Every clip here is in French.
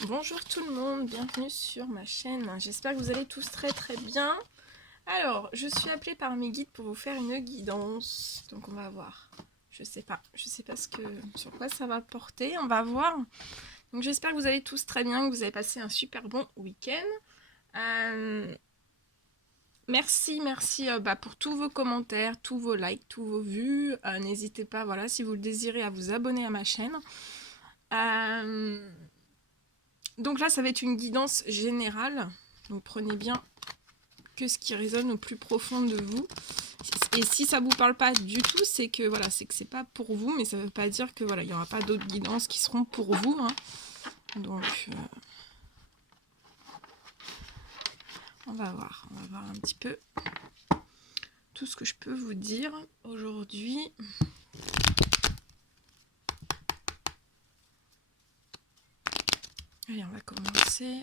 Bonjour tout le monde, bienvenue sur ma chaîne. J'espère que vous allez tous très bien. Alors, je suis appelée par mes guides pour vous faire une guidance. Donc on va voir. Je sais pas sur quoi ça va porter. On va voir. Donc j'espère que vous allez tous très bien, que vous avez passé un super bon week-end. Merci pour tous vos commentaires, tous vos likes, tous vos vues. N'hésitez pas, voilà, si vous le désirez, à vous abonner à ma chaîne. Donc là, ça va être une guidance générale. Donc prenez bien que ce qui résonne au plus profond de vous. Et si ça vous parle pas du tout, c'est que voilà, c'est pas pour vous, mais ça veut pas dire que voilà, il y aura pas d'autres guidances qui seront pour vous. Hein. Donc on va voir un petit peu tout ce que je peux vous dire aujourd'hui. Allez, on va commencer.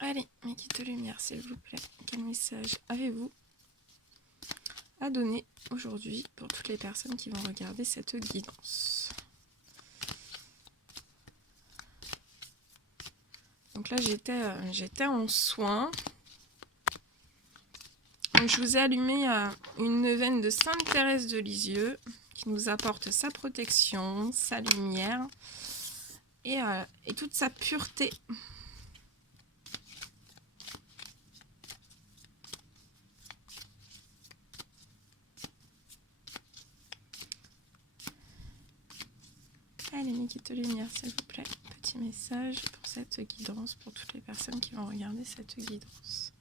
Allez, mes guides de lumière, s'il vous plaît. Quel message avez-vous à donner aujourd'hui pour toutes les personnes qui vont regarder cette guidance? Donc là, j'étais en soins. Donc je vous ai allumé une neuvaine de Sainte Thérèse de Lisieux qui nous apporte sa protection, sa lumière et toute sa pureté. Allez, mes guides de lumière, s'il vous plaît. Petit message pour cette guidance, pour toutes les personnes qui vont regarder cette guidance.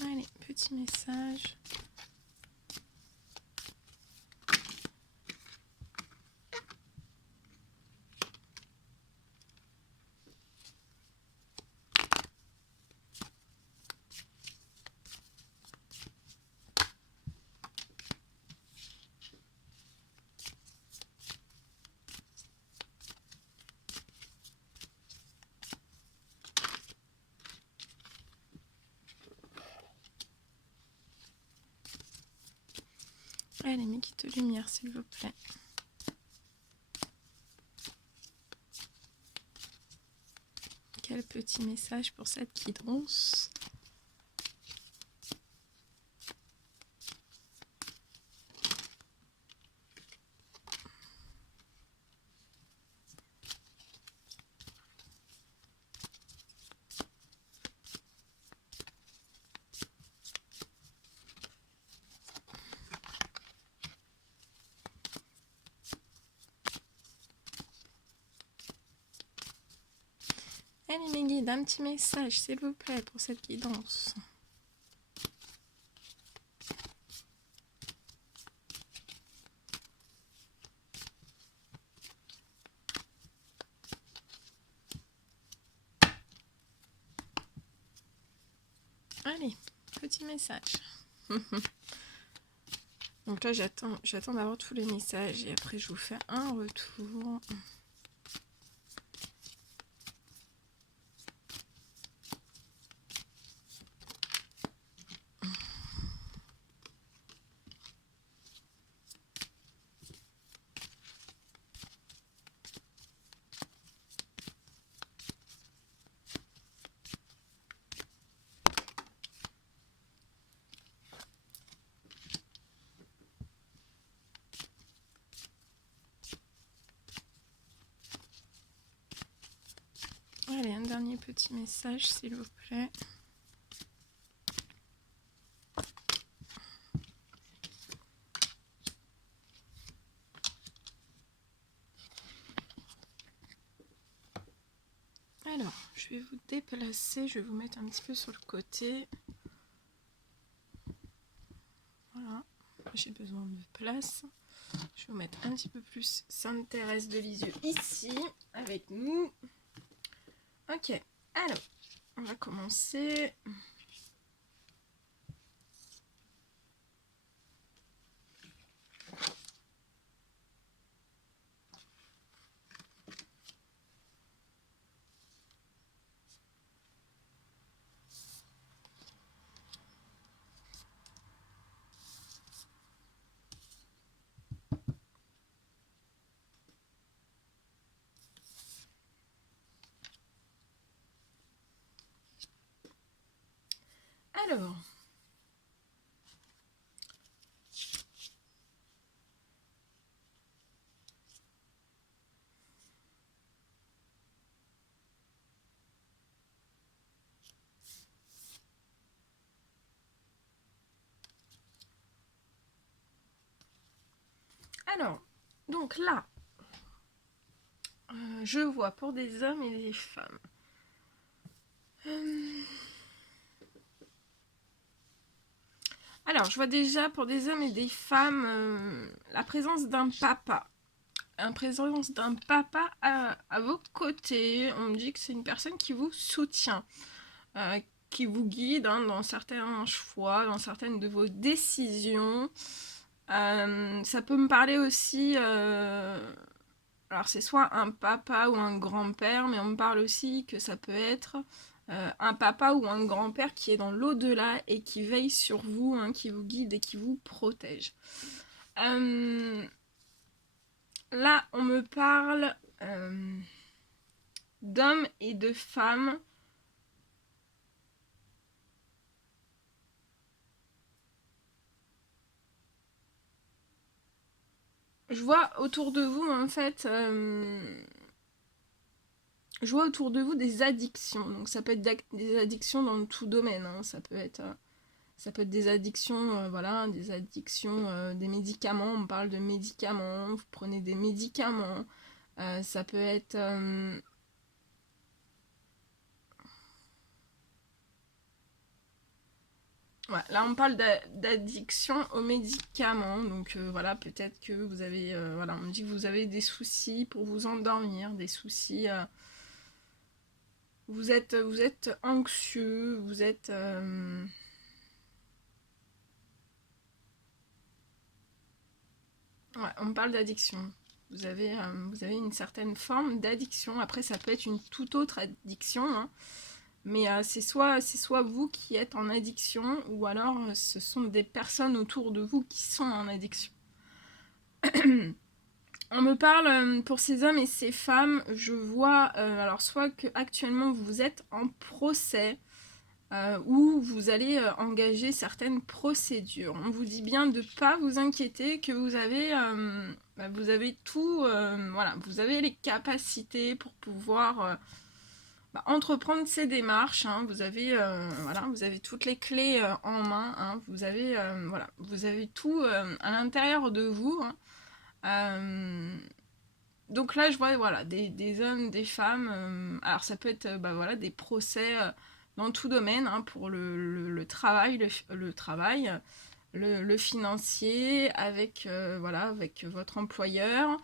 Allez, petit message. Allez, mes guides de lumière, s'il vous plaît. Quel petit message pour cette guidance. Allez, mes guides, un petit message, s'il vous plaît, pour cette guidance. Allez, petit message. Donc là, j'attends d'avoir tous les messages et après, je vous fais un retour. Allez, un dernier petit message, s'il vous plaît. Alors, je vais vous déplacer, je vais vous mettre un petit peu sur le côté. Voilà, j'ai besoin de place. Je vais vous mettre un petit peu plus Sainte Thérèse de Lisieux ici, avec nous. Ok, alors, on va commencer. Alors, donc là, je vois pour des hommes et des femmes. Alors, je vois déjà pour des hommes et des femmes la présence d'un papa. La présence d'un papa à vos côtés. On me dit que c'est une personne qui vous soutient, qui vous guide dans certains choix, dans certaines de vos décisions. Ça peut me parler aussi... alors c'est soit un papa ou un grand-père, mais on me parle aussi que ça peut être un papa ou un grand-père qui est dans l'au-delà et qui veille sur vous, hein, qui vous guide et qui vous protège. Là, on me parle d'hommes et de femmes. Je vois autour de vous, en fait, je vois autour de vous des addictions. Donc ça peut être des addictions dans tout domaine. Hein. Ça peut être des addictions, voilà, des addictions, des médicaments. On parle de médicaments. Vous prenez des médicaments. Ça peut être ouais, là, on parle d'addiction aux médicaments. Donc voilà, peut-être que vous avez, voilà, on me dit que vous avez des soucis pour vous endormir, des soucis. Vous êtes anxieux, vous êtes. Ouais, on me parle d'addiction. Vous avez une certaine forme d'addiction. Après, ça peut être une toute autre addiction, hein. Mais c'est soit vous qui êtes en addiction, ou alors ce sont des personnes autour de vous qui sont en addiction. On me parle pour ces hommes et ces femmes, je vois, alors soit que actuellement vous êtes en procès, où vous allez engager certaines procédures. On vous dit bien de ne pas vous inquiéter, que vous avez tout, voilà, vous avez les capacités pour pouvoir entreprendre ces démarches. Hein. Voilà, vous avez toutes les clés en main. Hein. Voilà, vous avez tout à l'intérieur de vous. Hein. Donc là, je vois voilà, des hommes, des femmes. Alors ça peut être voilà, des procès dans tout domaine, hein, pour le travail, le financier, avec, voilà, avec votre employeur,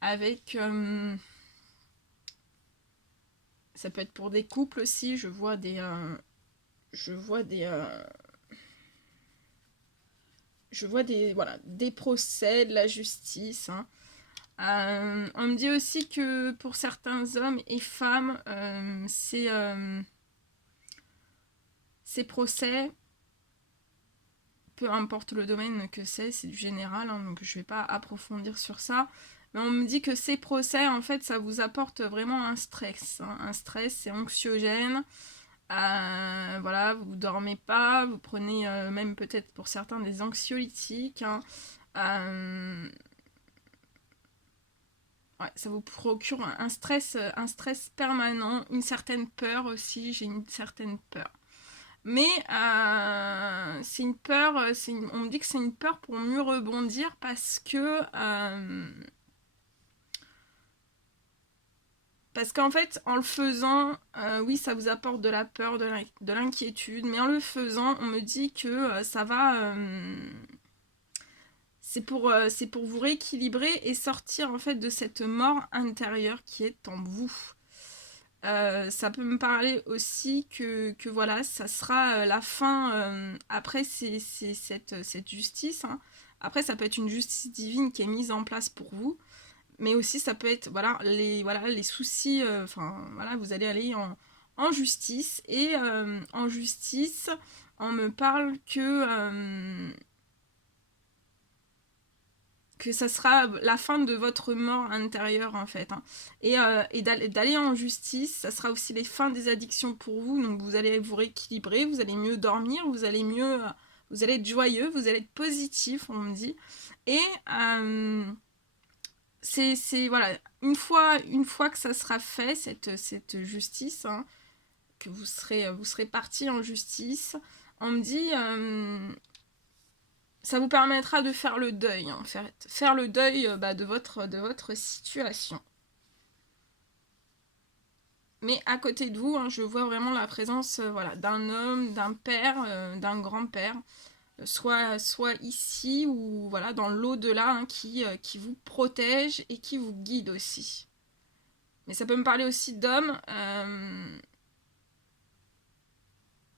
avec... ça peut être pour des couples aussi, je vois des... voilà, des procès, de la justice, hein. On me dit aussi que pour certains hommes et femmes, ces procès, peu importe le domaine que c'est du général, hein, donc je ne vais pas approfondir sur ça, mais on me dit que ces procès, en fait, ça vous apporte vraiment un stress. Hein. Un stress, c'est anxiogène. Voilà, vous ne dormez pas, vous prenez même peut-être pour certains des anxiolytiques. Hein. Ouais, ça vous procure un stress permanent, une certaine peur aussi, j'ai une certaine peur. Mais c'est une peur, on me dit que c'est une peur pour mieux rebondir parce qu'en fait, en le faisant, oui, ça vous apporte de la peur, de l'inquiétude, mais en le faisant, on me dit que ça va... c'est pour vous rééquilibrer et sortir en fait de cette mort intérieure qui est en vous. Ça peut me parler aussi que voilà, ça sera la fin. Après, c'est cette justice. Hein. Après, ça peut être une justice divine qui est mise en place pour vous. Mais aussi, ça peut être voilà, les soucis. Enfin, voilà, vous allez aller en justice. Et en justice, on me parle que que ça sera la fin de votre mort intérieure en fait. Hein. Et d'aller en justice, ça sera aussi les fins des addictions pour vous. Donc vous allez vous rééquilibrer, vous allez mieux dormir, vous allez être joyeux, vous allez être positif, on me dit. Et voilà, une fois que ça sera fait, cette justice, hein, que vous serez parti en justice, on me dit... ça vous permettra de faire le deuil, en fait. Faire le deuil de votre situation. Mais à côté de vous, hein, je vois vraiment la présence voilà, d'un homme, d'un père, d'un grand-père, soit ici ou voilà, dans l'au-delà, hein, qui vous protège et qui vous guide aussi. Mais ça peut me parler aussi d'hommes.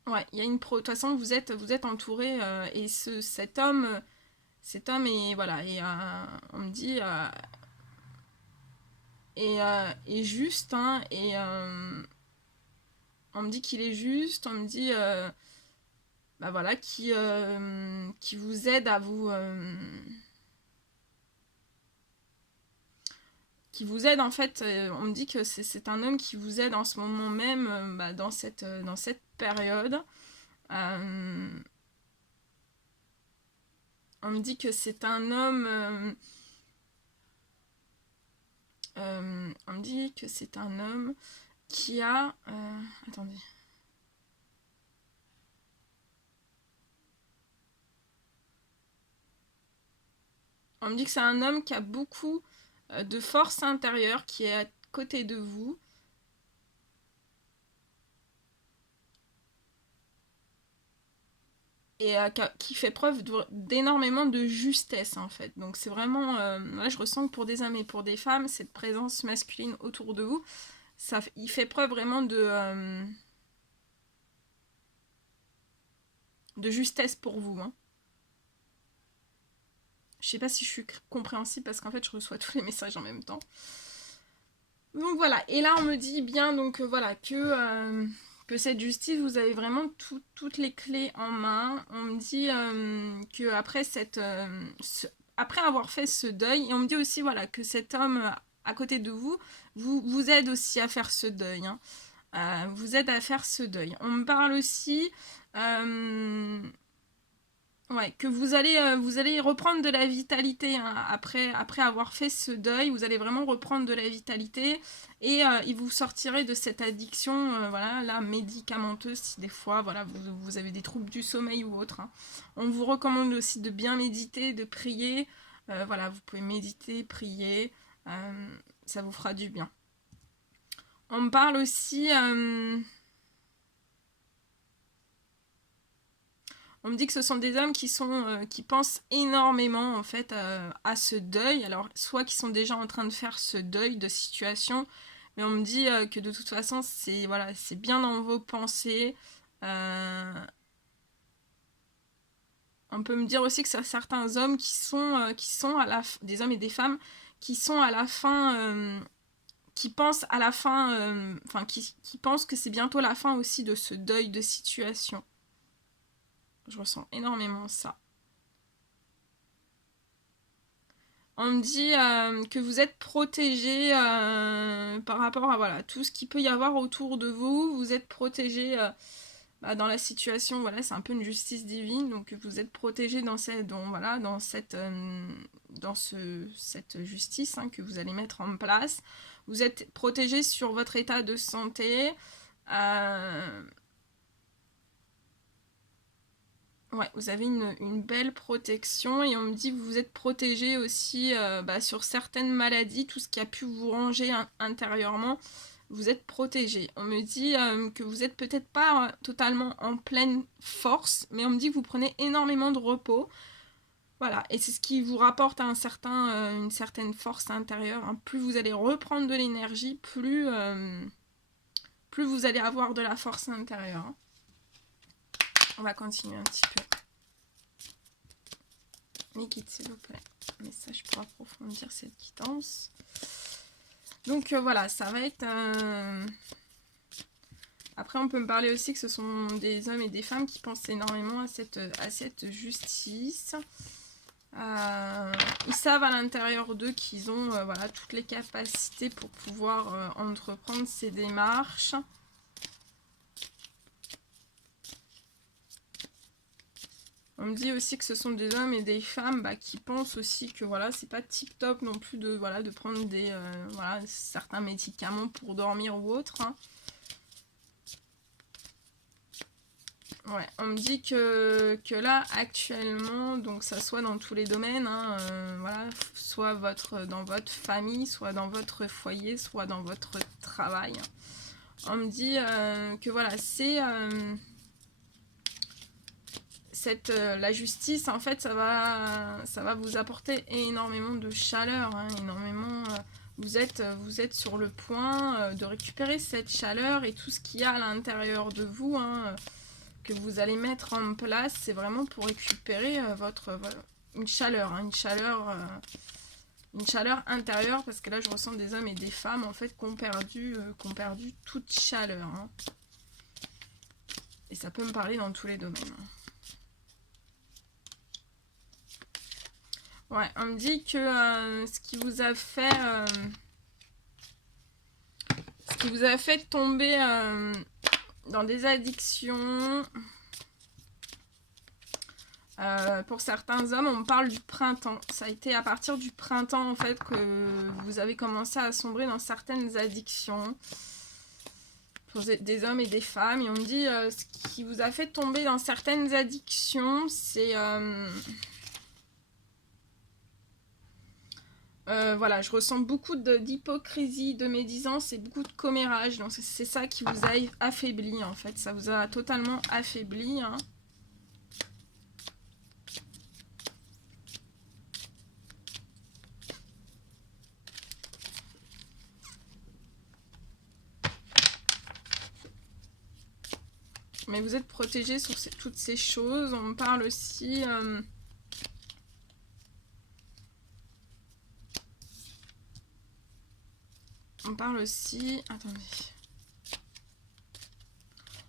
Ouais, il y a de toute façon, vous êtes entouré et cet homme est voilà, et on me dit est juste, hein, et on me dit qu'il est juste, on me dit bah voilà, qui vous aide à vous qui vous aide en fait, on me dit que c'est un homme qui vous aide en ce moment même dans cette période. On me dit que c'est un homme on me dit que c'est un homme qui a attendez. On me dit que c'est un homme qui a beaucoup de force intérieure, qui est à côté de vous. Et qui fait preuve d'énormément de justesse en fait. Donc c'est vraiment, là je ressens que pour des hommes et pour des femmes, cette présence masculine autour de vous, il fait preuve vraiment de justesse pour vous. Hein. Je sais pas si je suis compréhensible parce qu'en fait je reçois tous les messages en même temps. Donc voilà, et là on me dit bien donc voilà que cette justice, vous avez vraiment toutes les clés en main. On me dit que après avoir fait ce deuil, et on me dit aussi voilà que cet homme à côté de vous aide aussi à faire ce deuil. Hein. Vous aide à faire ce deuil. On me parle aussi ouais, que vous allez reprendre de la vitalité hein, après avoir fait ce deuil, vous allez vraiment reprendre de la vitalité et vous sortirez de cette addiction voilà, là, médicamenteuse si des fois voilà, vous avez des troubles du sommeil ou autre. Hein. On vous recommande aussi de bien méditer, de prier. Voilà, vous pouvez méditer, prier, ça vous fera du bien. On me parle aussi... on me dit que ce sont des hommes qui pensent énormément en fait à ce deuil. Alors soit qui sont déjà en train de faire ce deuil de situation, mais on me dit que de toute façon c'est voilà, c'est bien dans vos pensées. On peut me dire aussi que c'est certains hommes qui sont à des hommes et des femmes qui sont à la fin qui pensent à la fin enfin qui pensent que c'est bientôt la fin aussi de ce deuil de situation. Je ressens énormément ça. On me dit que vous êtes protégé par rapport à voilà, tout ce qu'il peut y avoir autour de vous. Vous êtes protégé dans la situation. Voilà, c'est un peu une justice divine. Donc vous êtes protégé dans cette justice hein, que vous allez mettre en place. Vous êtes protégé sur votre état de santé. Ouais, vous avez une belle protection et on me dit que vous êtes protégé aussi sur certaines maladies, tout ce qui a pu vous ranger intérieurement, vous êtes protégé. On me dit que vous êtes peut-être pas totalement en pleine force, mais on me dit que vous prenez énormément de repos. Voilà, et c'est ce qui vous rapporte une certaine force intérieure. Hein. Plus vous allez reprendre de l'énergie, plus vous allez avoir de la force intérieure. Hein. On va continuer un petit peu. Les guides, s'il vous plaît. Message pour approfondir cette guidance. Donc voilà, ça va être... Après, on peut me parler aussi que ce sont des hommes et des femmes qui pensent énormément à cette justice. ils savent à l'intérieur d'eux qu'ils ont voilà, toutes les capacités pour pouvoir entreprendre ces démarches. On me dit aussi que ce sont des hommes et des femmes qui pensent aussi que voilà, c'est pas tip top non plus de, voilà, de prendre des, voilà, certains médicaments pour dormir ou autre. Hein. Ouais, on me dit que là, actuellement, donc ça soit dans tous les domaines, hein, voilà, soit dans votre famille, soit dans votre foyer, soit dans votre travail. On me dit que voilà, c'est la justice, en fait, ça va vous apporter énormément de chaleur, hein, énormément. Vous êtes sur le point de récupérer cette chaleur et tout ce qu'il y a à l'intérieur de vous, hein, que vous allez mettre en place, c'est vraiment pour récupérer une chaleur, hein, une chaleur intérieure, parce que là je ressens des hommes et des femmes en fait qui ont perdu toute chaleur. Hein. Et ça peut me parler dans tous les domaines. Ouais, on me dit que ce qui vous a fait tomber dans des addictions. Pour certains hommes, on me parle du printemps. Ça a été à partir du printemps en fait que vous avez commencé à sombrer dans certaines addictions. Pour des hommes et des femmes. Et on me dit ce qui vous a fait tomber dans certaines addictions, c'est... voilà, je ressens beaucoup d'hypocrisie, de médisance et beaucoup de commérage. Donc c'est ça qui vous a affaibli en fait. Ça vous a totalement affaibli. Hein. Mais vous êtes protégé sur toutes ces choses. On me parle aussi... on parle aussi... Attendez.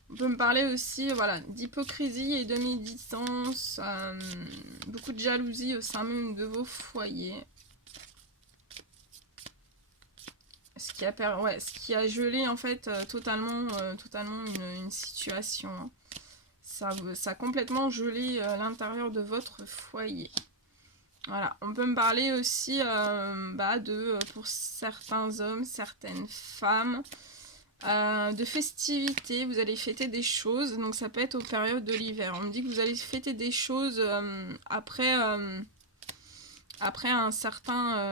On peut me parler aussi voilà, d'hypocrisie et de médisance. Beaucoup de jalousie au sein même de vos foyers. Ce qui a gelé en fait totalement une situation. Hein. Ça a complètement gelé l'intérieur de votre foyer. Voilà, on peut me parler aussi pour certains hommes, certaines femmes, de festivités. Vous allez fêter des choses, donc ça peut être aux périodes de l'hiver. On me dit que vous allez fêter des choses après un certain...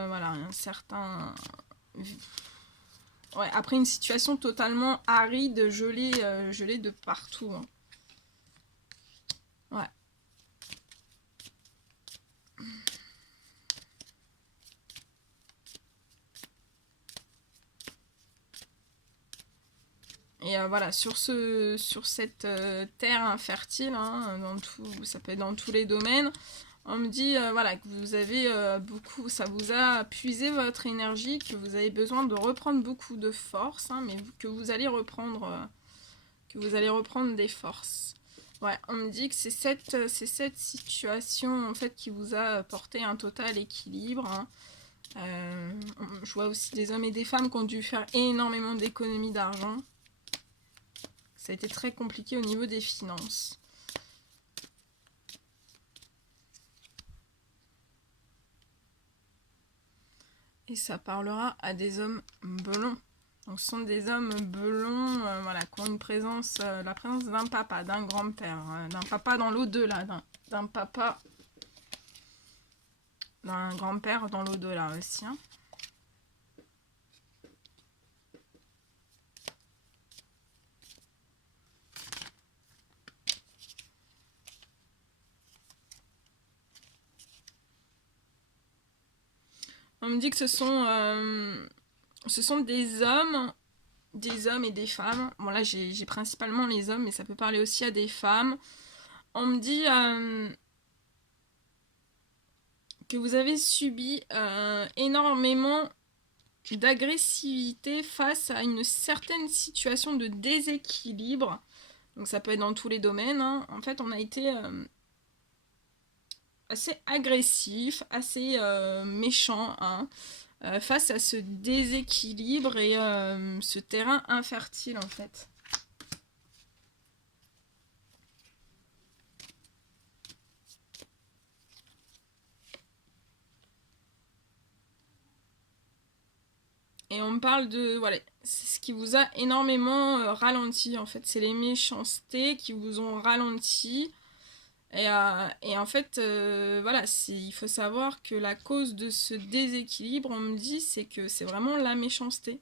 Ouais, après une situation totalement aride, gelée de partout. Hein. Ouais. Et voilà, sur cette terre infertile, hein, ça peut être dans tous les domaines, on me dit voilà, que vous avez ça vous a puisé votre énergie, que vous avez besoin de reprendre beaucoup de force, hein, mais que vous allez reprendre des forces. Ouais, on me dit que c'est cette situation en fait qui vous a porté un total équilibre. Hein. Je vois aussi des hommes et des femmes qui ont dû faire énormément d'économies d'argent. Ça a été très compliqué au niveau des finances. Et ça parlera à des hommes blonds. Donc ce sont des hommes blonds voilà, qui ont une présence, la présence d'un papa, d'un grand-père, d'un papa dans l'au-delà, d'un papa, d'un grand-père dans l'au-delà aussi. Hein. On me dit que ce sont des hommes et des femmes. Bon là j'ai principalement les hommes, mais ça peut parler aussi à des femmes. On me dit que vous avez subi énormément d'agressivité face à une certaine situation de déséquilibre. Donc ça peut être dans tous les domaines. Hein. En fait, on a été assez agressif, assez méchant, hein, face à ce déséquilibre et ce terrain infertile en fait. Et on me parle de... Voilà, c'est ce qui vous a énormément ralenti, en fait. C'est les méchancetés qui vous ont ralenti. Et en fait, voilà, il faut savoir que la cause de ce déséquilibre, on me dit, c'est que c'est vraiment la méchanceté.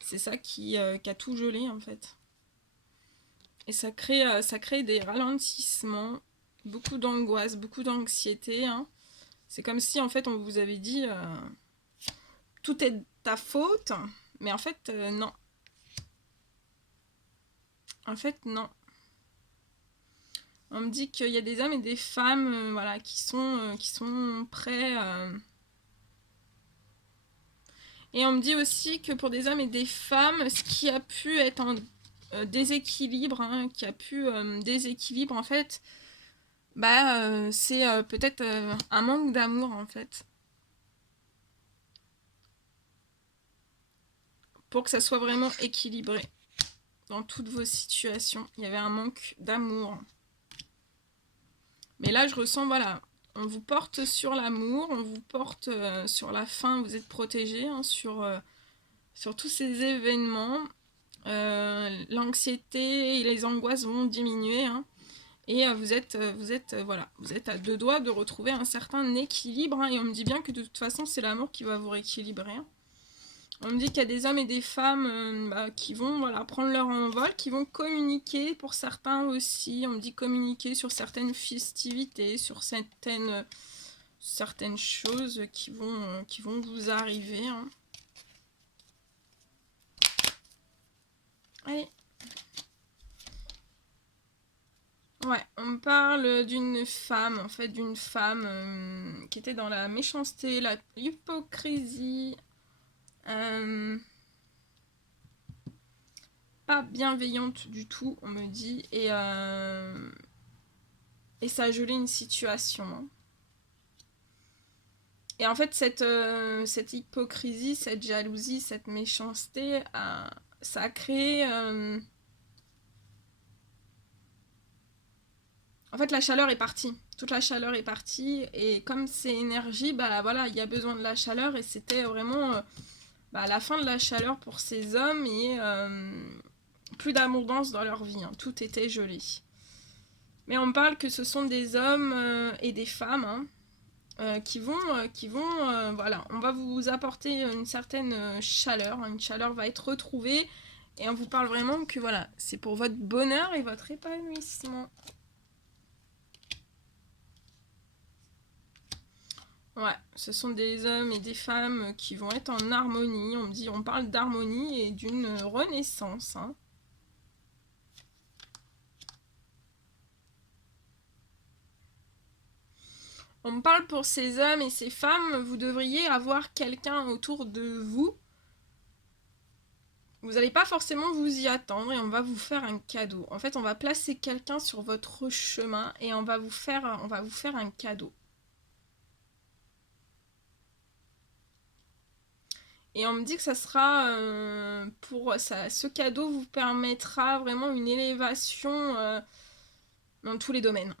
C'est ça qui a tout gelé, en fait. Et ça crée des ralentissements, beaucoup d'angoisse, beaucoup d'anxiété, hein. C'est comme si, en fait, on vous avait dit... tout est ta faute, mais en fait, non. En fait, non. On me dit qu'il y a des hommes et des femmes voilà, qui sont prêts. Et on me dit aussi que pour des hommes et des femmes, ce qui a pu être en déséquilibre, hein, qui a pu déséquilibre, en fait, bah, c'est peut-être un manque d'amour, en fait. Pour que ça soit vraiment équilibré dans toutes vos situations. Il y avait un manque d'amour. Mais là, je ressens, voilà, on vous porte sur l'amour, on vous porte sur la fin, vous êtes protégé, hein, sur tous ces événements. L'anxiété et les angoisses vont diminuer, hein, et vous êtes à deux doigts de retrouver un certain équilibre, hein, et on me dit bien que de toute façon, c'est l'amour qui va vous rééquilibrer, hein. On me dit qu'il y a des hommes et des femmes qui vont prendre leur envol, qui vont communiquer pour certains aussi. On me dit communiquer sur certaines festivités, sur certaines choses qui vont vous arriver, hein. Allez. Ouais, on me parle d'une femme, en fait, d'une femme qui était dans la méchanceté, l'hypocrisie. Pas bienveillante du tout, on me dit, et ça a gelé une situation, hein. Et en fait, cette hypocrisie, cette jalousie, cette méchanceté, ça a créé... En fait, la chaleur est partie. Toute la chaleur est partie. Et comme c'est énergie, bah voilà, il y a besoin de la chaleur. Et c'était vraiment la fin de la chaleur pour ces hommes. Et plus d'abondance dans leur vie, hein. Tout était gelé. Mais on me parle que ce sont des hommes et des femmes, hein, qui vont voilà, on va vous apporter une certaine chaleur. Une chaleur va être retrouvée. Et on vous parle vraiment que voilà, c'est pour votre bonheur et votre épanouissement. Ouais, ce sont des hommes et des femmes qui vont être en harmonie. On parle d'harmonie et d'une renaissance, hein. On me parle pour ces hommes et ces femmes, vous devriez avoir quelqu'un autour de vous. Vous n'allez pas forcément vous y attendre et on va vous faire un cadeau. En fait, on va placer quelqu'un sur votre chemin et on va vous faire un cadeau. Et on me dit que ça sera ce cadeau vous permettra vraiment une élévation dans tous les domaines.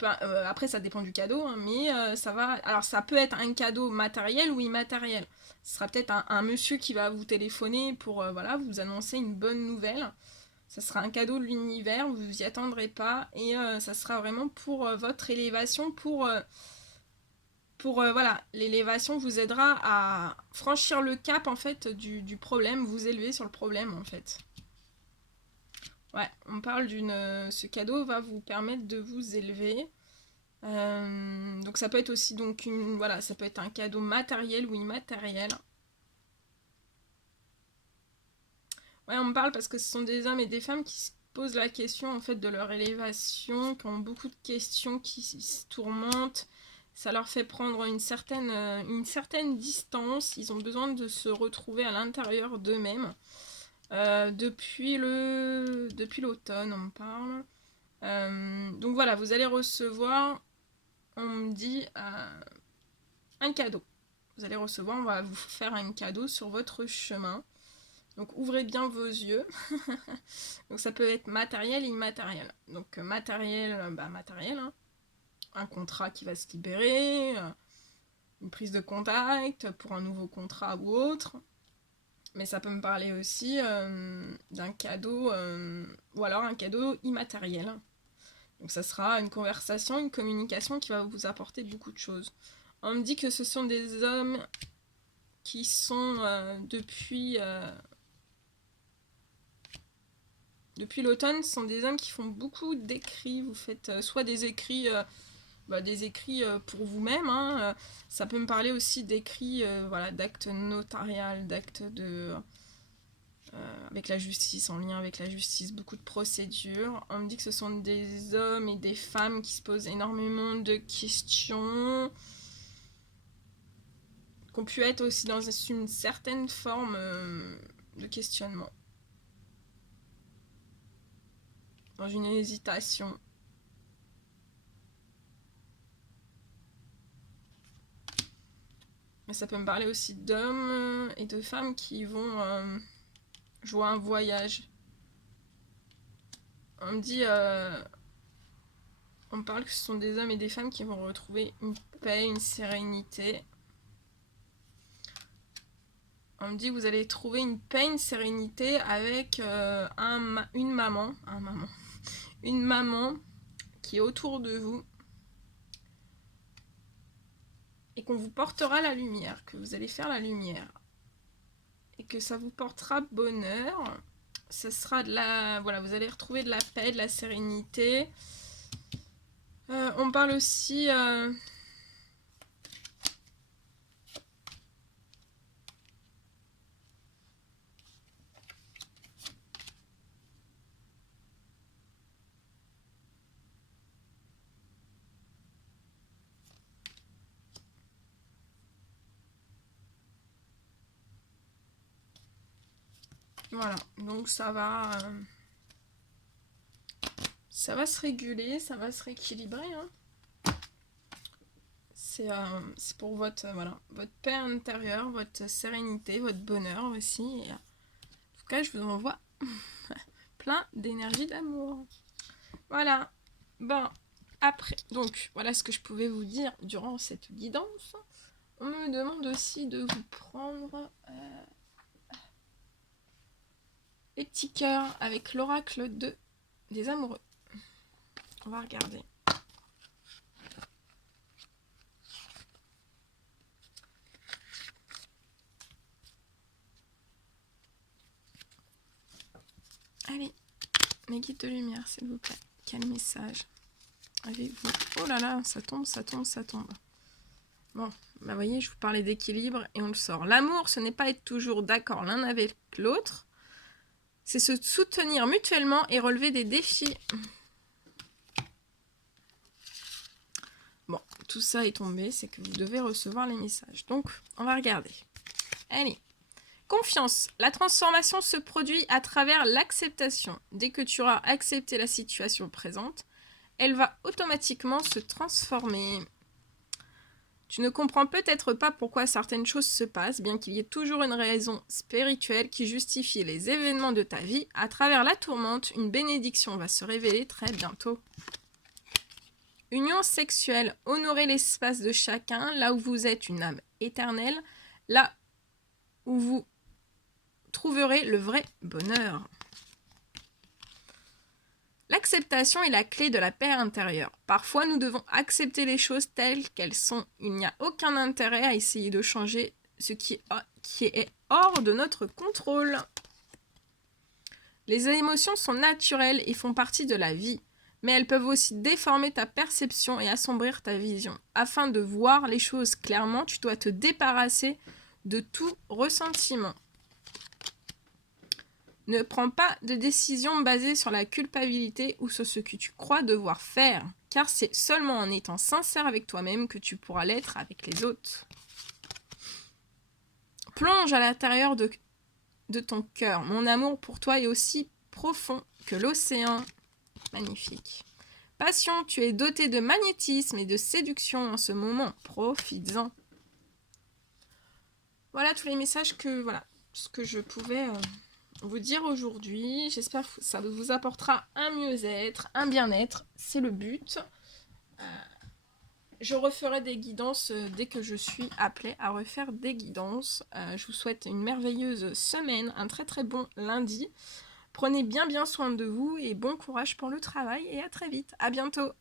Après, ça dépend du cadeau, hein, mais ça va. Alors, ça peut être un cadeau matériel ou immatériel. Ce sera peut-être un monsieur qui va vous téléphoner pour vous annoncer une bonne nouvelle. Ça sera un cadeau de l'univers, vous vous y attendrez pas, et ça sera vraiment pour votre élévation, pour voilà, l'élévation vous aidera à franchir le cap en fait du problème, vous élever sur le problème en fait. Ouais, on parle ce cadeau va vous permettre de vous élever. Donc ça peut être aussi ça peut être un cadeau matériel ou immatériel. Ouais, on me parle parce que ce sont des hommes et des femmes qui se posent la question en fait de leur élévation, qui ont beaucoup de questions qui se tourmentent. Ça leur fait prendre une certaine distance. Ils ont besoin de se retrouver à l'intérieur d'eux-mêmes. Depuis l'automne, on me parle. Donc voilà, vous allez recevoir on me dit un cadeau. Vous allez recevoir, on va vous faire un cadeau sur votre chemin. Donc ouvrez bien vos yeux. Donc ça peut être matériel et immatériel. Donc matériel, matériel, hein. Un contrat qui va se libérer, une prise de contact pour un nouveau contrat ou autre. Mais ça peut me parler aussi d'un cadeau, ou alors un cadeau immatériel. Donc ça sera une conversation, une communication qui va vous apporter beaucoup de choses. On me dit que ce sont des hommes qui sont depuis l'automne, ce sont des hommes qui font beaucoup d'écrits. Vous faites soit des écrits pour vous-même, hein. Ça peut me parler aussi d'écrits, d'actes notariales, d'actes avec la justice, en lien avec la justice, beaucoup de procédures. On me dit que ce sont des hommes et des femmes qui se posent énormément de questions, qu'on pu être aussi dans une certaine forme de questionnement, dans une hésitation. Mais ça peut me parler aussi d'hommes et de femmes qui vont jouer un voyage. On me dit, on me parle que ce sont des hommes et des femmes qui vont retrouver une paix, une sérénité. On me dit que vous allez trouver une paix, une sérénité avec une maman qui est autour de vous et qu'on vous portera la lumière, que vous allez faire la lumière et que ça vous portera bonheur. Ce sera vous allez retrouver de la paix, de la sérénité. On parle aussi voilà, donc ça va se réguler, ça va se rééquilibrer, hein. C'est pour votre paix intérieure, votre sérénité, votre bonheur aussi. Et, en tout cas, je vous envoie plein d'énergie d'amour. Voilà. Bon, après, donc, voilà ce que je pouvais vous dire durant cette guidance. On me demande aussi de vous prendre les petits cœurs avec l'oracle des amoureux. On va regarder. Allez, mes guides de lumière, s'il vous plaît. Quel message avez-vous? Oh là là, ça tombe, ça tombe, ça tombe. Bon, vous voyez, je vous parlais d'équilibre et on le sort. L'amour, ce n'est pas être toujours d'accord l'un avec l'autre. C'est se soutenir mutuellement et relever des défis. Bon, tout ça est tombé, c'est que vous devez recevoir les messages. Donc, on va regarder. Allez. Confiance. La transformation se produit à travers l'acceptation. Dès que tu auras accepté la situation présente, elle va automatiquement se transformer. Tu ne comprends peut-être pas pourquoi certaines choses se passent, bien qu'il y ait toujours une raison spirituelle qui justifie les événements de ta vie. À travers la tourmente, une bénédiction va se révéler très bientôt. Union sexuelle. Honorez l'espace de chacun, là où vous êtes une âme éternelle, là où vous trouverez le vrai bonheur. L'acceptation est la clé de la paix intérieure. Parfois, nous devons accepter les choses telles qu'elles sont. Il n'y a aucun intérêt à essayer de changer ce qui est hors de notre contrôle. Les émotions sont naturelles et font partie de la vie, mais elles peuvent aussi déformer ta perception et assombrir ta vision. Afin de voir les choses clairement, tu dois te débarrasser de tout ressentiment. Ne prends pas de décision basée sur la culpabilité ou sur ce que tu crois devoir faire, car c'est seulement en étant sincère avec toi-même que tu pourras l'être avec les autres. Plonge à l'intérieur de ton cœur. Mon amour pour toi est aussi profond que l'océan. Magnifique. Passion, tu es doté de magnétisme et de séduction en ce moment. Profites-en. Voilà tous les messages ce que je pouvais vous dire aujourd'hui. J'espère que ça vous apportera un mieux-être, un bien-être. C'est le but. Je referai des guidances dès que je suis appelée à refaire des guidances. Je vous souhaite une merveilleuse semaine, un très très bon lundi. Prenez bien soin de vous et bon courage pour le travail et à très vite. À bientôt.